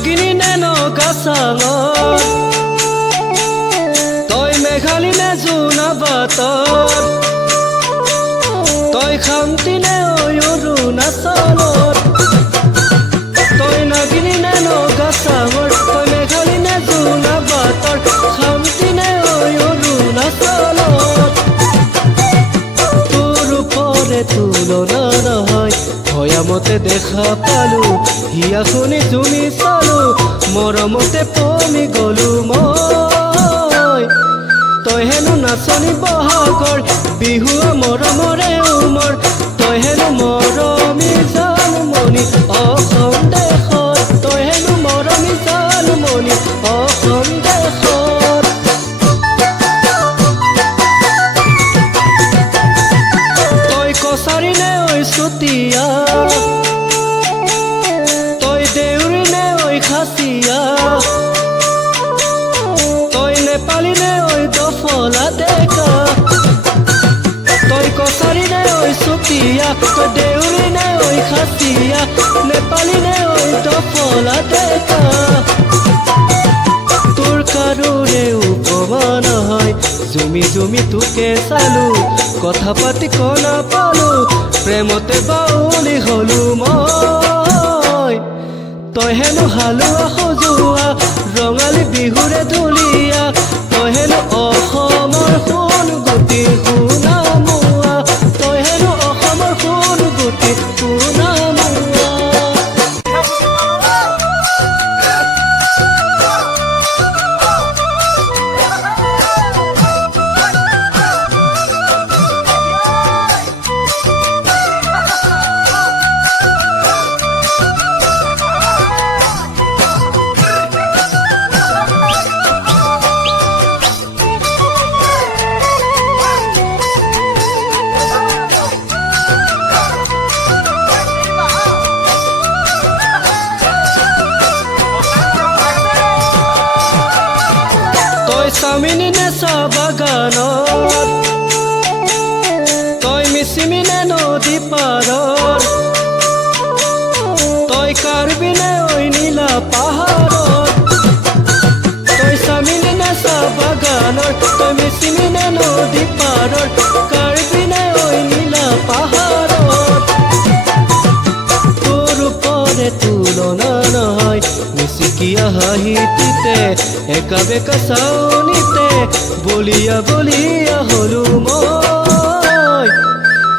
নাগিনী নে নগাচাঙত তই মেঘালী নে জোনাবাটত তই শান্তি নে অৰুণাচলত তই নাগিনী নে নগাচাঙত তই মেঘালী নে জোনাবাটত শান্তি নে অৰুণাচলত তোৰ ওপৰে তুলনা নহয় ভয়ামতে দেখা পালো হিয়া শুনি জুমি চালো মৰমতে পমি গলো মই তই হেনো নাচনি বহাগৰ বিহুৱা মৰমৰে উমৰ তই হেনো মৰমি জানমণি অসম দেশত তই হেনো মৰমি জানমণি অসম দেশত তই কছাৰী নে ঐ চুতীয়া তই দেউৰী নে ঐ খাচীয়া তই নেপালী নে ঐ দফলা ডেকা তই কছাৰী নে ঐ চুতীয়া তই দেউৰী নে ঐ খাচীয়া নেপালী নে ঐ দফলা ডেকা তোৰ কাৰোৰে উপমা নহয় জুমি জুমি তোকে চালো কথা পাতি কনা পালো প্ৰেমতে বাউলি হলো মই তই হেনো হালোৱা সজোৱা ৰঙালী বিহুৰে ঢুলীয়া তই হেনো অসমৰ সোণ গুটি সোণামুৱা তই হেনো অসমৰ সোণ গুটি সোণামুৱা চামিনী নে চাহ বাগানত তই মিচিমি নে নদী পাৰত তই কাৰ্বি নে ঐ নীলা পাহাৰত তই চামিনী নে চাহ বাগানত তই মিচিমি নে নদী পাৰত কাৰ্বি নে ঐ নীলা পাহাৰত তোৰ ওপৰে তুলনা নহয় মিচিকিয়া হাঁহিটিতে একা বেকা চাউনিতে বলিয়া বলিয়া হলো মই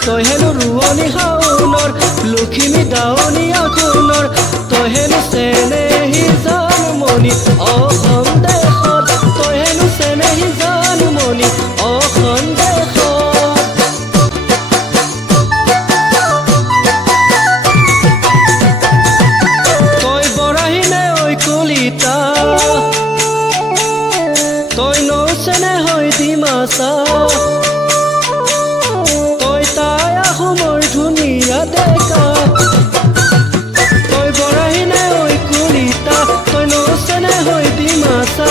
তই হেনো ৰোৱনী শাওনৰ লখিমী দাৱনী আঘোণৰ তই হেনো চেনেহী জানমণি অসম দেশত তই হেনো চেনেহী জানমণি অসম দেশত তই বৰাহী নে ঐ কলিতা তই নৌচেনে হৈ ডিমাচা তই তাই আহোমৰ ধুনীয়া ডেকা তই বৰাহী নে ঐ কলিতা তই নৌচেনে হৈ ডিমাচা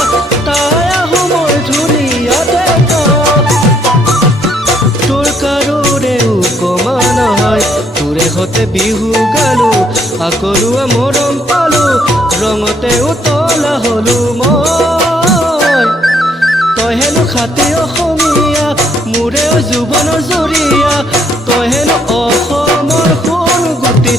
তাই আহোমৰ ধুনীয়া ডেকা তোৰ কাৰোৰে উপমা নহয় তোৰে সতে বিহু গালো আকলুৱা মৰম পালো ৰঙতে উতলা হলো মই তই হেনো খাতি অসমীয়া মোৰে জীৱনৰ জৰিয়া তই হেনো অসমৰ সোণ গুটি